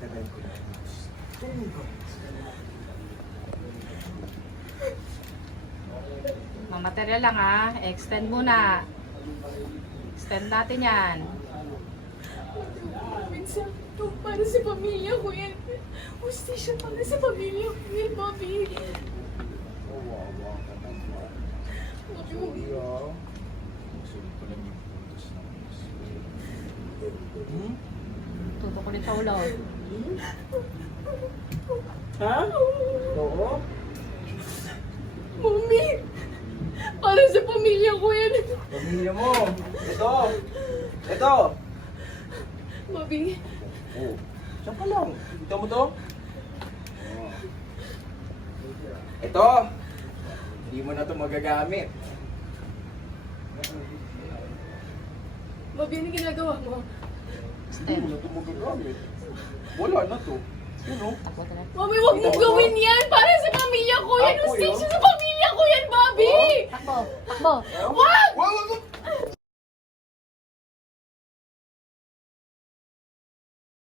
Tagal ko na. Tagal ko. Mga material lang ha. Extend muna. Extend natin yan. Minsan, ito para sa pamilya ko yan. Hustisya para sa pamilya ko yan, Bobby. Kawawa ka naman. Sorry ah. Magsulit ko lang yung puntos ng puso. Tutok ulit sa ulo. Ha? Oo? Mami! Para sa pamilya ko yan. Pamilya mo! Ito! Ito! Bobby, Oh. Saan ka lang? Ito mo to? Oh. Ito! Hindi mo na to magagamit. Bobby, ano ginagawa mo? Hindi mo na to magagamit. Wala na to. Yun o. Takbo talaga. Mami, wag mo gawin yan! Para sa pamilya ko yan! Ako Hustisya yun? sa pamilya ko yan, Bobby! Takbo! Takbo! Wag! Wag!